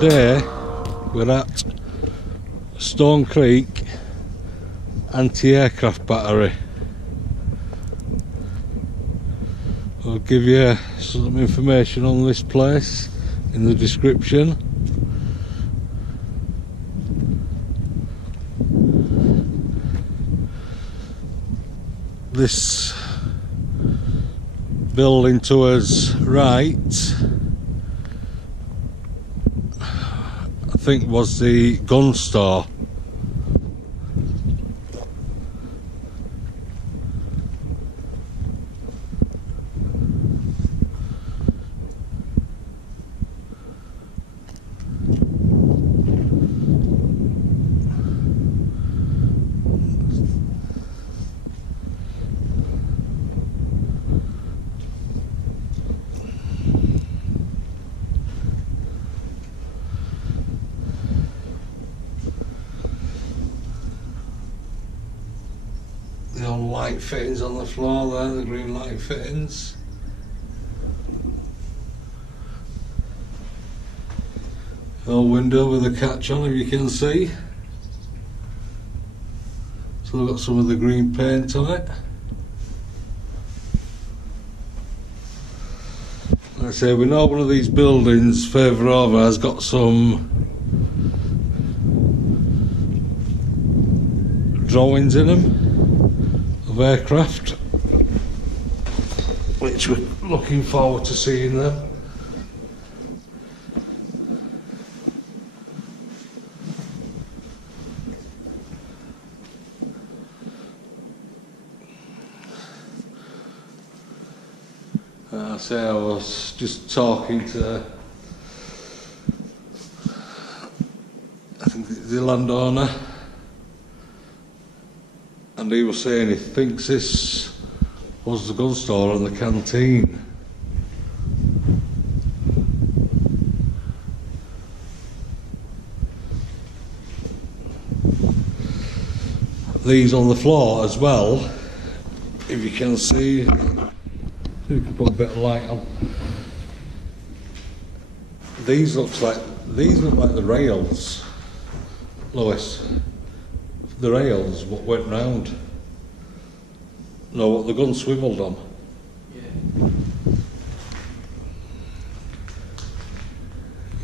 today we're at Stone Creek anti-aircraft battery. I'll give you some information on this place in the description. This building to us right, I think was the gun store. The old light fittings on the floor there, the green light fittings. Old window with a catch on, if you can see. Still got some of the green paint on it. Like I say, we know one of these buildings further over has got some drawings in them of aircraft, which we're looking forward to seeing them. I was just talking to, I think the landowner, and he was saying he thinks this was the gun store and the canteen. These on the floor as well, if you can see. You can put a bit of light on. These look like the rails, Lois. The rails what went round. No, what the gun swiveled on. Yeah.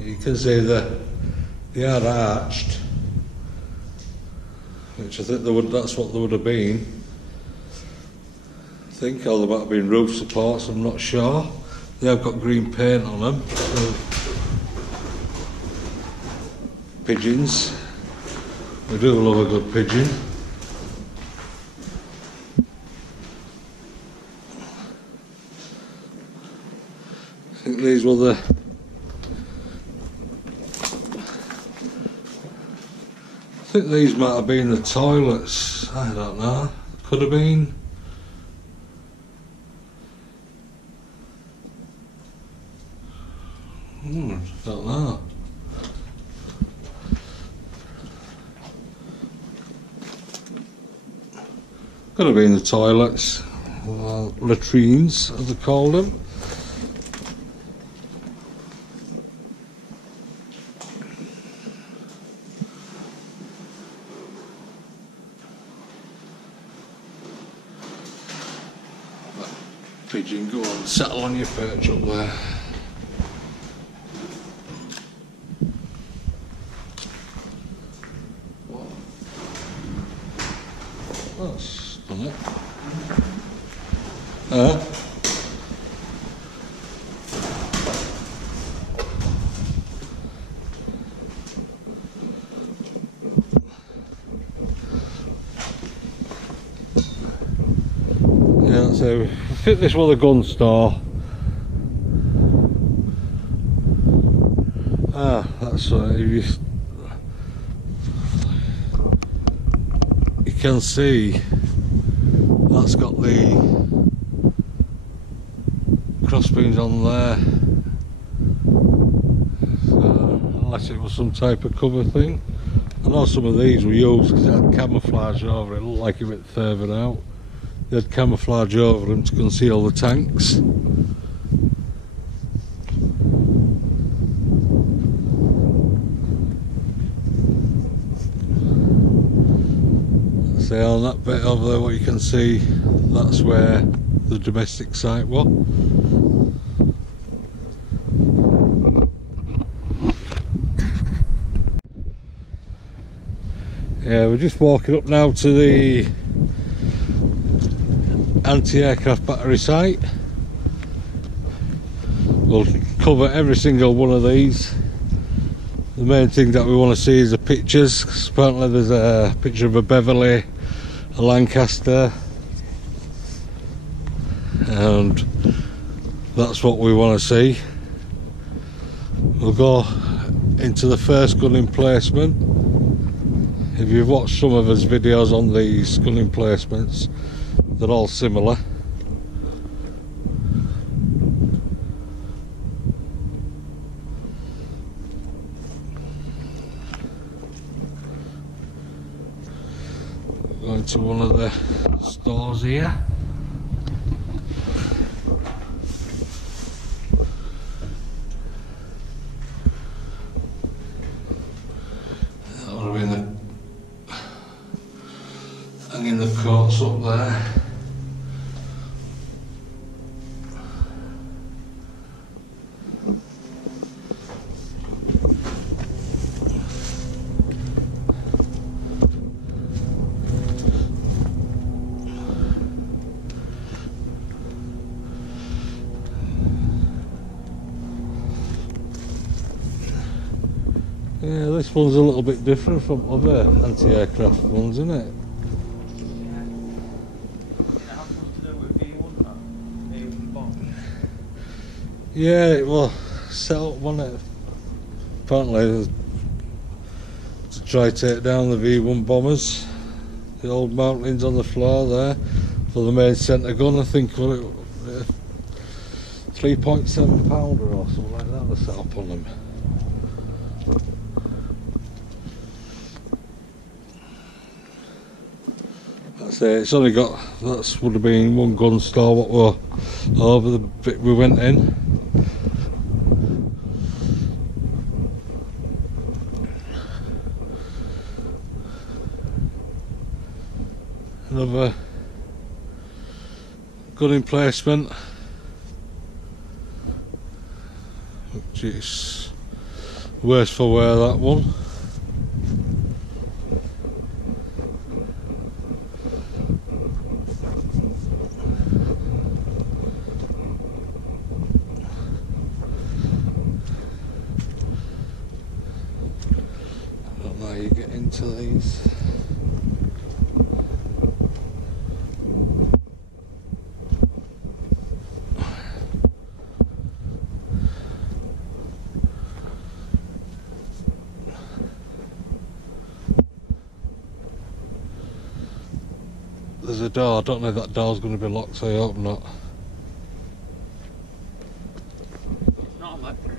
You can see they are arched, which I think that's what they would have been. I think, or there might have been roof supports, I'm not sure. They have got green paint on them. Pigeons. We do love a good pigeon. I think these were I think these might have been the toilets. I don't know. Could have been. Don't know. Could have been the toilets, latrines as they call them. Pigeon, go on, settle on your perch up there. That's done it. Yeah, so I think this was a gun store. That's right. You can see that's got the crossbeams on there, so, unless it was some type of cover thing. I know some of these were used because they had camouflage over it. It looked like it went further out. They had camouflage over them to conceal the tanks. say on that bit over there, what you can see, that's where the domestic site was. Yeah, we're just walking up now to the anti-aircraft battery site. We'll cover every single one of these. The main thing that we want to see is the pictures. Apparently there's a picture of a Beverley, a Lancaster, and that's what we want to see. We'll go into the first gun emplacement. If you've watched some of us videos on these gun emplacements, they're all similar. Going to one of the stores here. That would have been hanging the coats up there. Yeah, this one's a little bit different from other anti-aircraft ones, isn't it? Yeah, it was set up, wasn't it? Apparently to try to take down the V1 bombers. The old mountings on the floor there for the main centre gun. I think what it 3.7 pounder or something like that was set up on them. That's it, it's only got, that would have been one gun store what were over the bit we went in. Another gun emplacement, which is worse for wear, that one. I don't know how you get into these. There's a door, I don't know if that door's going to be locked, so I hope not. It's not electric.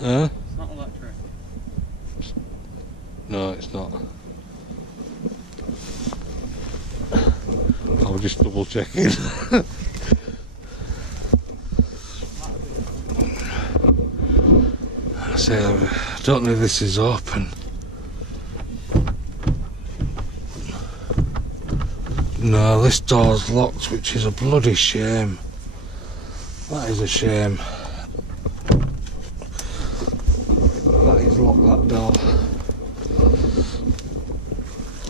Huh? It's not electric. No, it's not. I was just double checking. I say, I don't know if this is open. No, this door's locked, which is a bloody shame. That is a shame. That is locked, that door.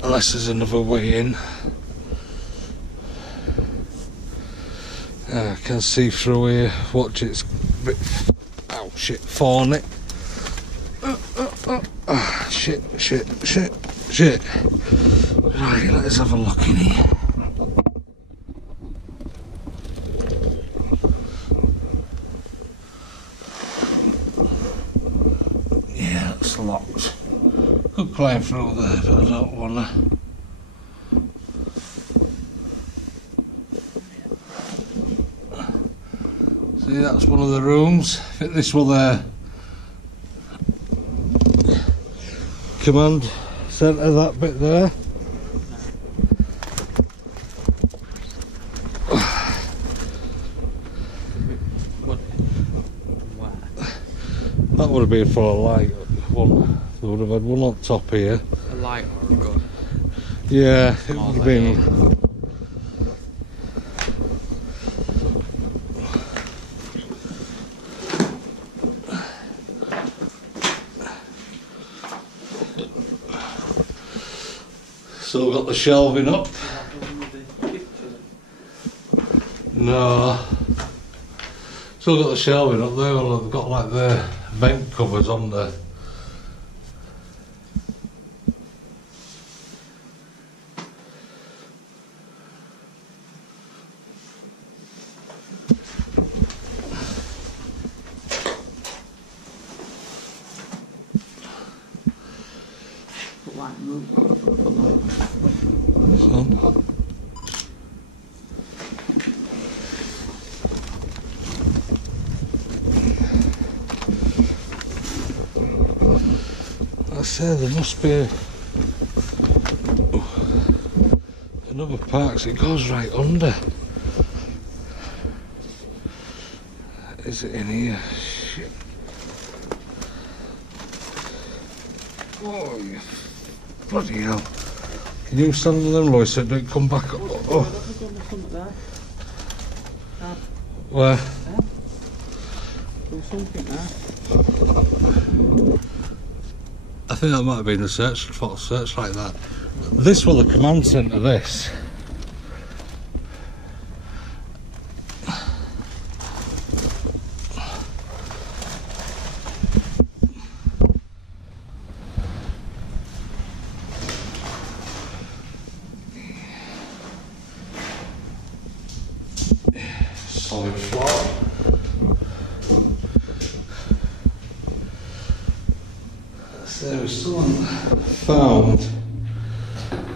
Unless there's another way in. I can see through here. Watch, it's a bit... Oh shit, falling it. Shit. Right, let's have a look in here. Yeah, it's locked. Could climb through there, but I don't wanna. See, that's one of the rooms. I think this was their command centre, that bit there. That would have been for a light one. They would have had one on top here. A light or a gun? Yeah, it would have been. Still got the shelving up. No. Still got the shelving up there. Well, they've got like the vent covers on there. I say there must be another part, 'cause it goes right under. Is it in here? Shit. Oh, you bloody hell. Can you stand on them, Lois, so don't come back up? Oh. Where? There's something there. I think that might have been the search like that. This was the command centre, this. Solid floor. So we still haven't found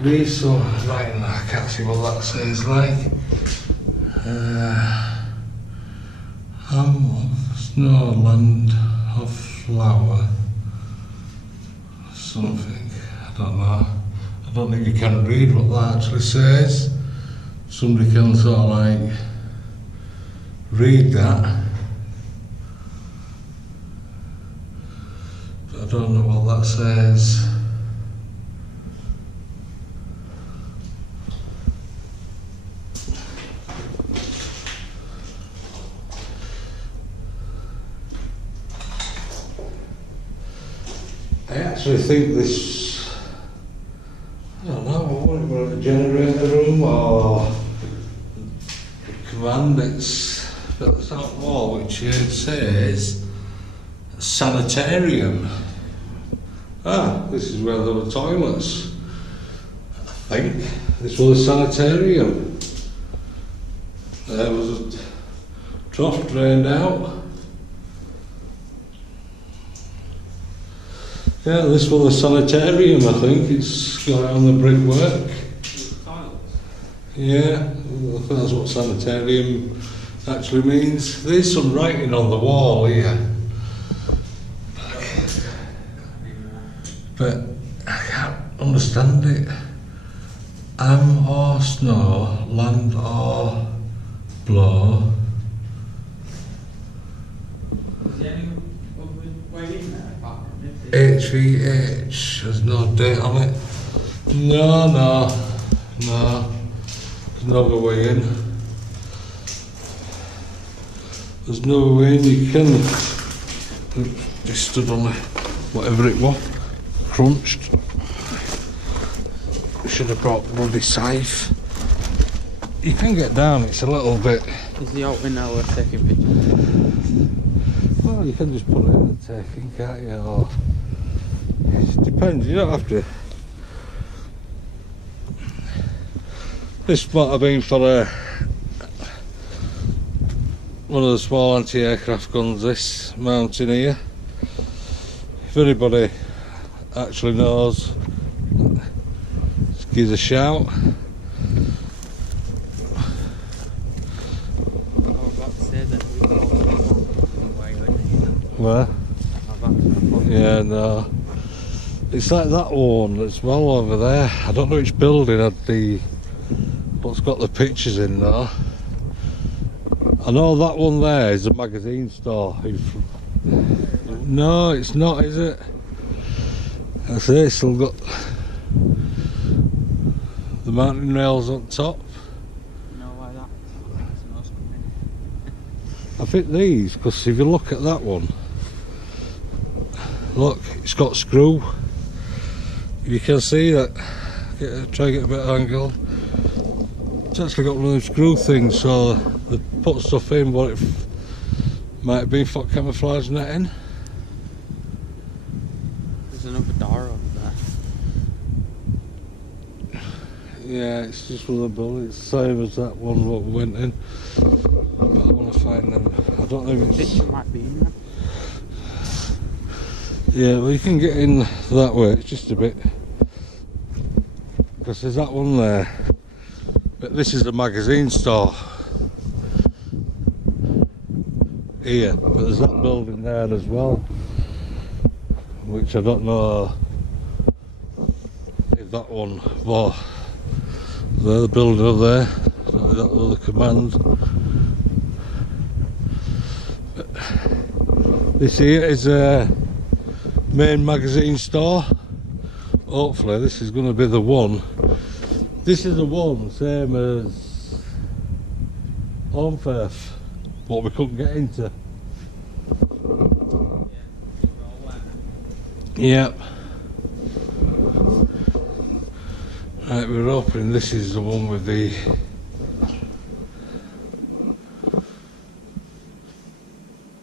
these, so right now I can't see what that says like. Snow, land of flower, something, I don't know. I don't think you can read what that actually says. Somebody can sort of like read that. But I don't know what that says. I actually think this, I don't know, what it was, a generator room or command, it's got that wall which says sanitarium. Ah, this is where there were toilets. I think this was a sanitarium. There was a trough drained out. Yeah, this was a sanitarium, I think. It's got it on the brickwork. Yeah, I think that's what sanitarium actually means. There's some writing on the wall here. But I can't understand it. Or snow, land or blow. Is there any other way in there apart from this? HVH, there's no date on it. No. There's no other way in. There's no way in, you can. Just stood on whatever it was. Crunched. Should have brought bloody scythe. You can get down, it's a little bit. Is the out window worth taking pictures? Well, you can just put it in the taking, can't you? Or it depends, you don't have to. This might have been for one of the small anti-aircraft guns, this mounting here. If anybody actually knows, just give us a shout. Where? Yeah, no. It's like that one as well over there. I don't know which building had what's got the pictures in there. I know that one there is a magazine store. No, it's not, is it? I say it's still got mounting rails on top. You know why that's most coming. I think these, because if you look at that one, look, it's got screw. You can see that. Try to get a bit of angle. It's actually got one of those screw things, so they put stuff in what it might be for camouflage netting. There's another door over there. Yeah, it's just one of the buildings, same as that one what we went in. But I want to find them. I don't know if it's... Picture might be in there. Yeah, well you can get in that way, it's just a bit... Because there's that one there. But this is a magazine store. Here, but there's that building there as well. Which I don't know if that one was. There, the building over there. That other command. But this here is a main magazine store. Hopefully this is going to be the one. This is the one, same as Ormfirth, what we couldn't get into. Yep. Right, we're opening. This is the one with the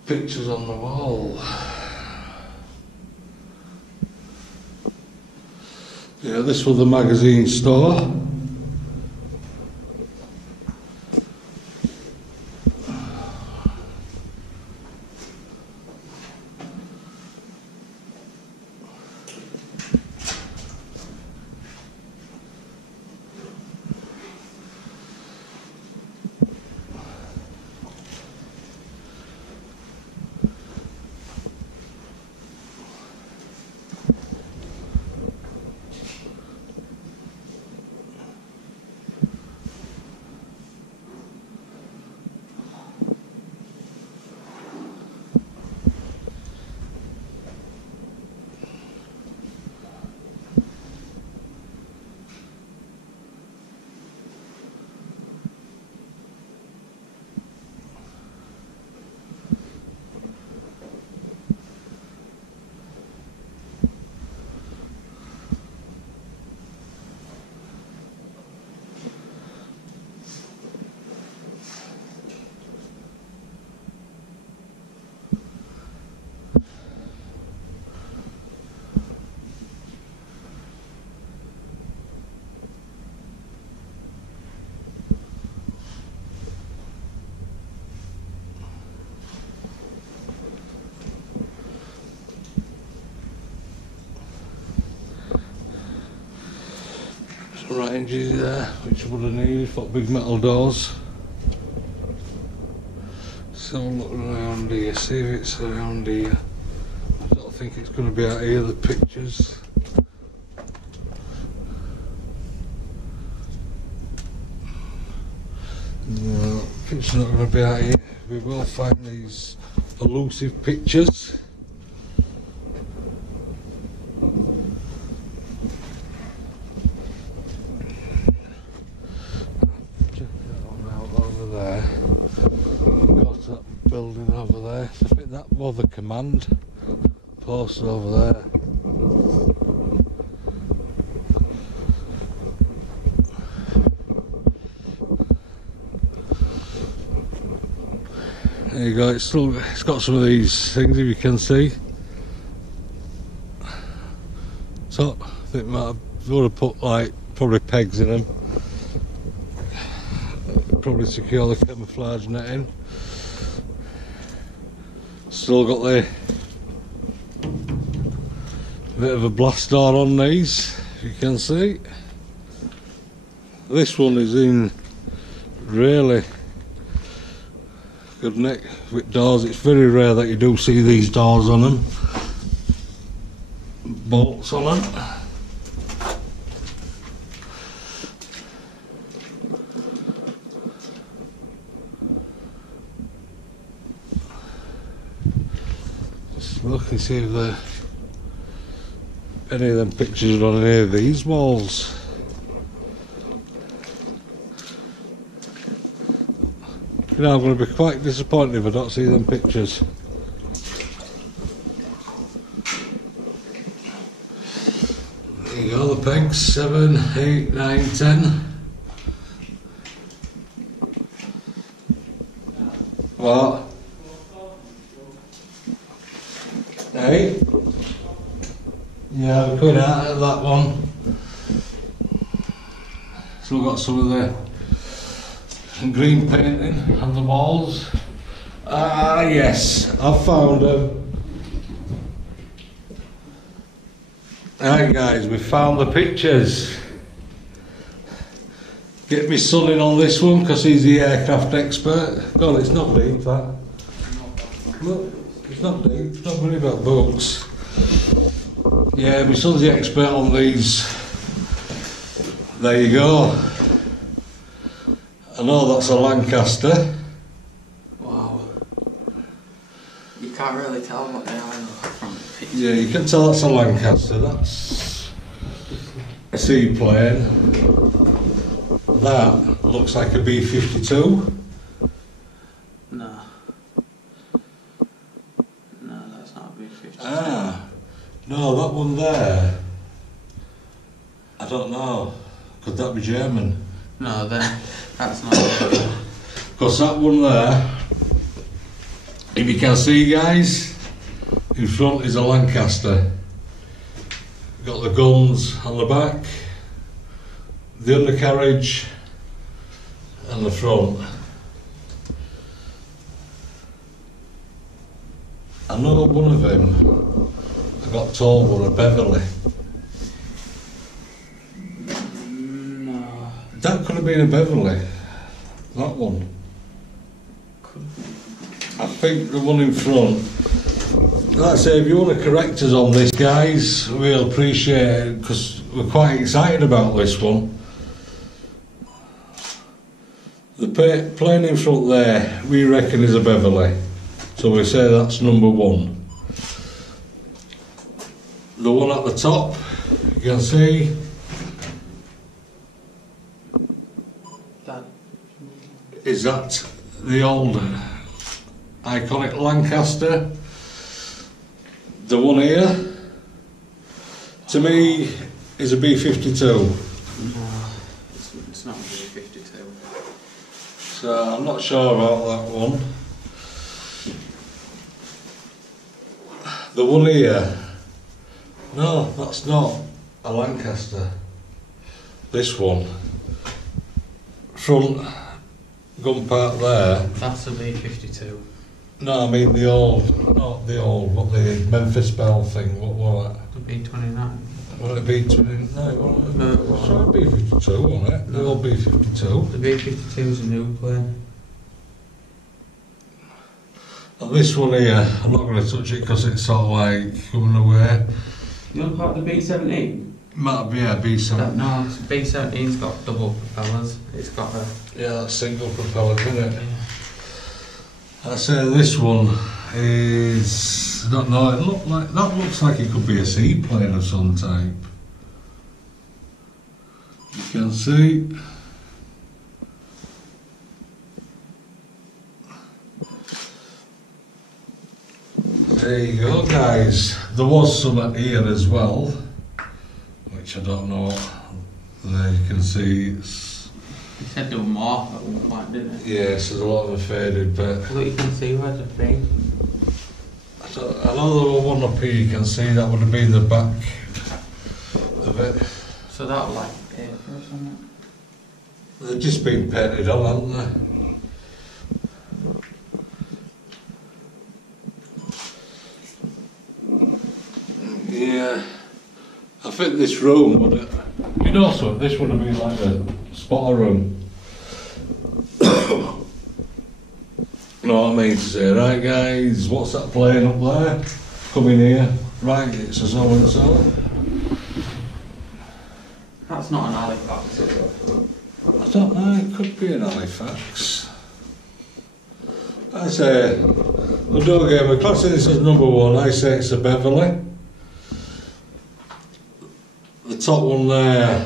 pictures on the wall. Yeah, this was the magazine store. Some ranges there, which would have needed for big metal doors. So look around here, see if it's around here. I don't think it's going to be out here, the pictures. No, it's not going to be out here. We will find these elusive pictures. Building over there, I think that was the command post over there. There you go, it's got some of these things if you can see. So I think would have put like probably pegs in them. Probably secure the camouflage netting. Still got the bit of a blast door on these, you can see. This one is in really good nick with doors. It's very rare that you do see these doors on them, bolts on them. Look and see if any of them pictures are on any of these walls. You know, I'm going to be quite disappointed if I don't see them pictures. There you go, the pegs, 7, 8, 9, 10. What? 8? Yeah, we're going out of that one. Still got some of the green painting on the walls. Ah, yes, I've found them. Alright guys, we found the pictures. Get my son in on this one because he's the aircraft expert. God, it's not deep that. Look, it's not deep, don't worry about books. Yeah, my son's the expert on these. There you go. I know that's a Lancaster. Wow. You can't really tell what they are from the picture. Yeah, you can tell that's a Lancaster. That's a seaplane. That looks like a B-52. No. No, that's not a B-52. Ah, no, that one there. I don't know. Could that be German? No, that's not. Because that one there, if you can see guys, in front is a Lancaster. Got the guns on the back, the undercarriage and the front. I know one of them, I got told were a Beverley. No. That could have been a Beverley, that one. I think the one in front. Like I say, if you want to correct us on this, guys, we'll appreciate it because we're quite excited about this one. The plane in front there, we reckon is a Beverley, so we say that's number 1. The one at the top, you can see, is that the old iconic Lancaster. The one here, to me, is a B-52. No, it's not a B-52. So I'm not sure about that one. The one here, no, that's not a Lancaster. This one, front gun part there. That's a B-52. No, I mean the old, not the old, what the Memphis Bell thing, what was that? The B-29. Well, it'd be 29, so it'd be 52, wouldn't it? The old B-52. The B-52 is a new plane. And this one here, I'm not going to touch it because it's sort of like coming away. You know about the B-17? Might be a B-17. No, B-17's got double propellers. It's got a... Yeah, that's single propeller, isn't it? Yeah. I say this one is, I don't know, it looks like it could be a seaplane of some type. You can see. There you go guys. There was some at here as well, which I don't know. There you can see it's... You said there were more at one point, didn't it? Yes, there's a lot of them faded, but... Look, you can see where the thing. I know there was one up here, you can see that would have been the back of it. So that was like paper or something? They've just been painted on, haven't they? Yeah. I think this room would have... You know something, this would have been like a spotter room. You know what I mean to say, right guys, what's that plane up there? Come in here. Right, it's a so and so. That's not an Halifax, is it? I don't know, it could be an Halifax. I say, we'll do a game. We're classing this as number 1. I say it's a Beverley. The top one there,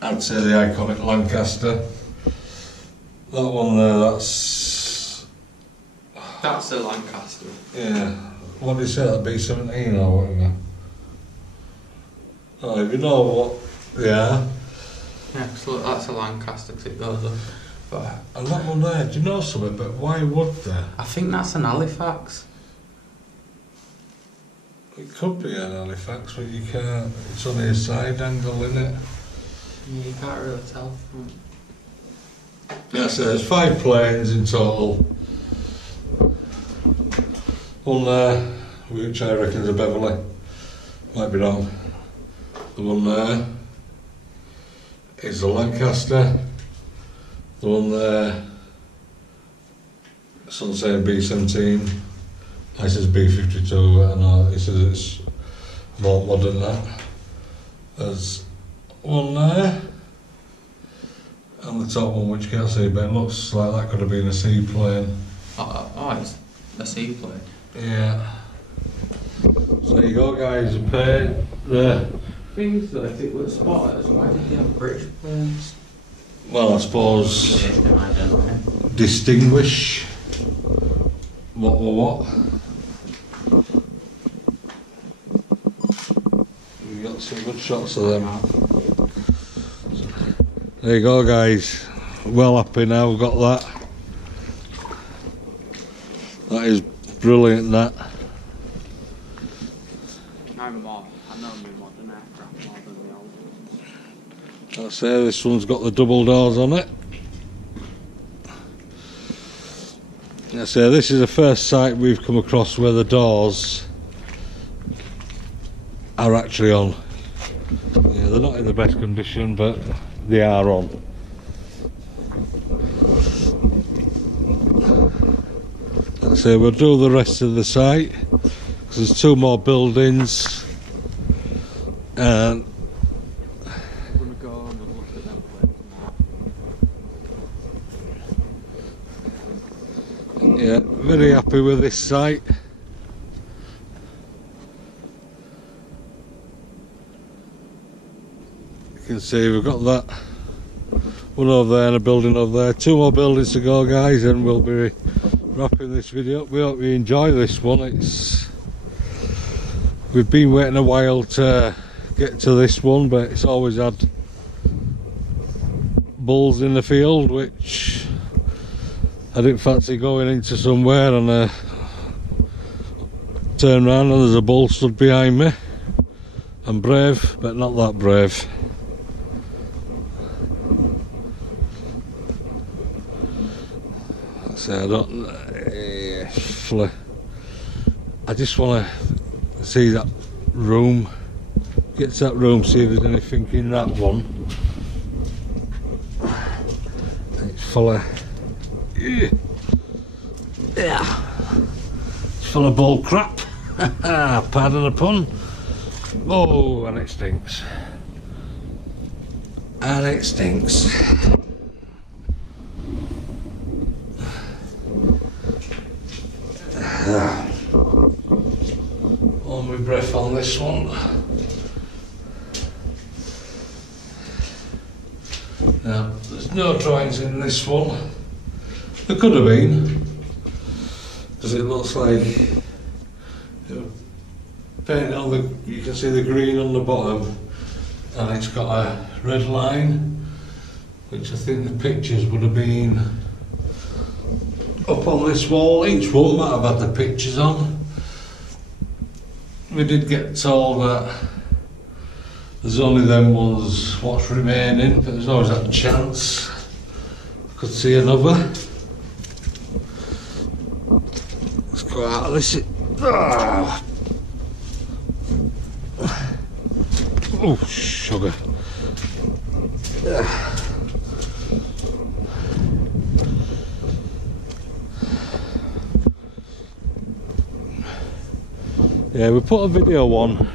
I'd say the iconic Lancaster. That one there, that's the Lancaster. yeah. What do you say? That B-17 or whatever. Oh, if you know what, yeah. Yeah, cause look, that's a Lancaster, cause it goes up. But And that one there, do you know something? But why would they? I think that's an Halifax. It could be an Halifax, but you can't. It's only a side angle, innit? Yeah, you can't really tell. Yeah, so there's 5 planes in total. One there, which I reckon is a Beverley. Might be wrong. The one there is a Lancaster. The one there, some say B-17. I says B-52, I know he says it's more modern than that. There's one there, and the top one which you can't see, but it looks like that could have been a seaplane. Oh, it's a seaplane. Yeah. So there you go, guys, a pair there. Things that if it was spotters, why did they have British planes? Well, I suppose distinguish what. We got some good shots of them. There you go, guys. Well happy now we've got that. That is brilliant, that. I know the modern aircraft more than the old ones. I'll say this one's got the double doors on it. I say this is the first site we've come across where the doors are actually on. Yeah, they're not in the best condition, but they are on. Let's say we'll do the rest of the site because there's 2 more buildings, and I'm gonna go on and look at them planes now. yeah, very happy with this site. You can see we've got that one over there and a building over there. 2 more buildings to go, guys, and we'll be wrapping this video up. We hope you enjoy this one. We've been waiting a while to get to this one, but it's always had bulls in the field, which I didn't fancy going into somewhere, and I turned around and there's a bull stood behind me. I'm brave, but not that brave. So I don't. I just want to see that room. Get to that room, see if there's anything in that one. It's full of. Yeah. It's full of bull crap. Pardon the pun. Oh, and it stinks. And it stinks. Hold my breath on this one. Now, there's no drawings in this one. There could have been, because it looks like paint on the. You can see the green on the bottom, and it's got a red line, which I think the pictures would have been up on this wall. Each one might have had the pictures on. We did get told that there's only them ones what's remaining, but there's always that chance I could see another. Let's go out of this. Oh, sugar. Yeah, we put a video on,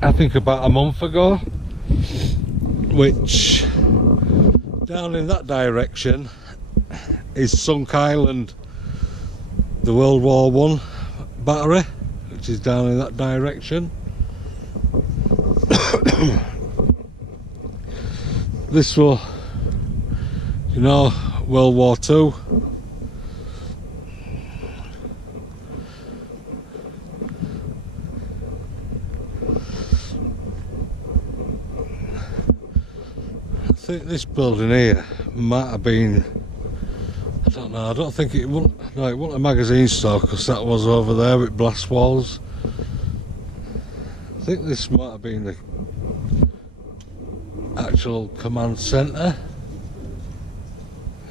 I think about a month ago, which down in that direction is Sunk Island, the World War I battery, which is down in that direction. This will You know, World War II. I think this building here might have been, I don't know, I don't think it wasn't, no, it wasn't a magazine store, because that was over there with blast walls. I think this might have been the actual command centre,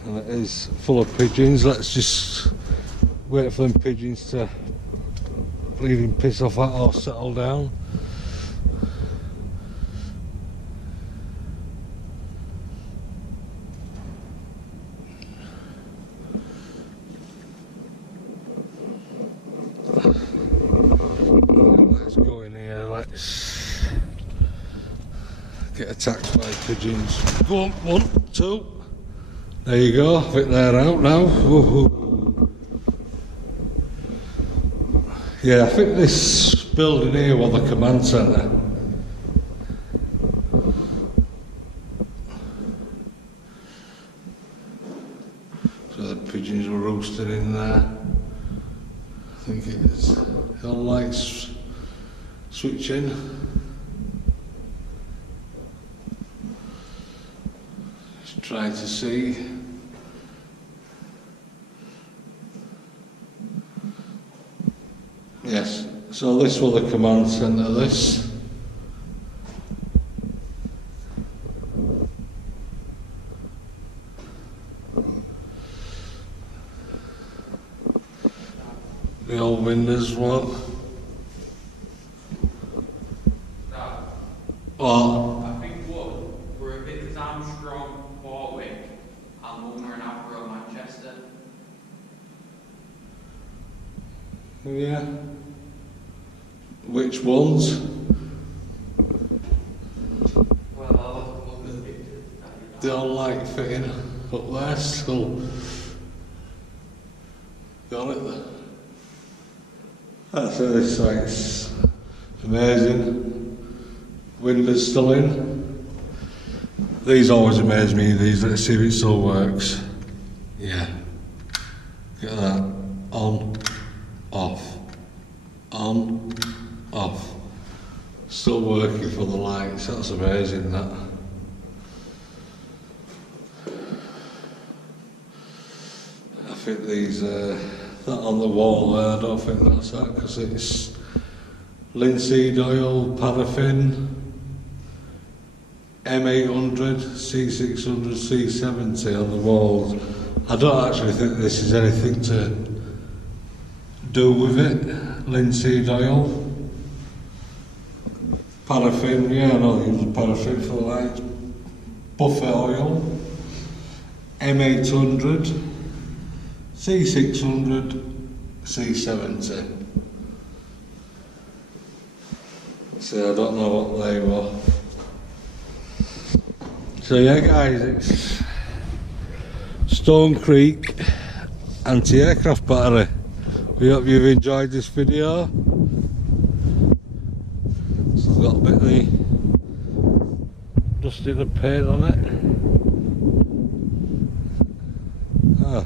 and it is full of pigeons. Let's just wait for them pigeons to bleeding piss off that or settle down. Let's go in here, let's get attacked by pigeons. Go on, 1, 2. There you go, I think they're out now. Woohoo. Yeah, I think this building here was the command centre. So the pigeons were roosting in there. I think it's all lights switching. Just trying to see. Yes, so this was the command centre, this. The old windows one. Oh. I think what we're a bit because I'm strong Warwick and Mummer and Avro Manchester. Yeah. Which ones? Well, I'll have to look at the pictures. They all like fitting up there still. Got it there. That's this site's amazing. Windows still in. These always amaze me, these. Let's see if it still works. Yeah. Get that. On, off. On, off. Still working for the lights. That's amazing, that. I think these, that on the wall there, I don't think that's that, because it's linseed oil, paraffin, M800, C600, C70 on the walls. I don't actually think this is anything to do with it. Linseed oil, paraffin, yeah, I know they use paraffin for the lights. Buffet oil, M800, C600, C70. So I don't know what they were. So yeah guys, it's Stone Creek anti-aircraft battery. We hope you've enjoyed this video. Still got a bit of the dusting of paint on it. Ah.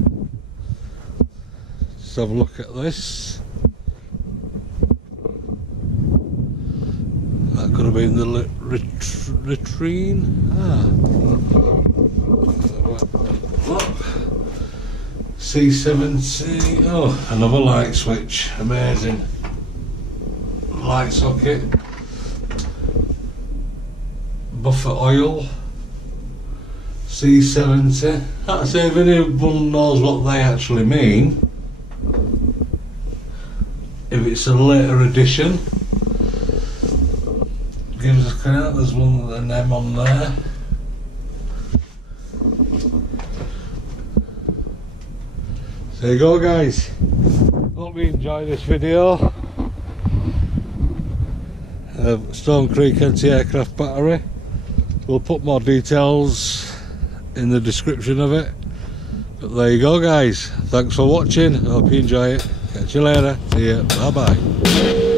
Let's have a look at this. That could have been the latrine. Ah. Look. C7C. Oh, another light switch. Amazing. Light socket. Buffer oil. C70. That's if anyone knows what they actually mean. If it's a later edition, gives us credit. There's one with an M on there. There you go guys. Hope you enjoyed this video. Stone Creek anti-aircraft battery. We'll put more details in the description of it. But there you go guys. Thanks for watching. Hope you enjoy it. Catch you later. See ya. Bye bye.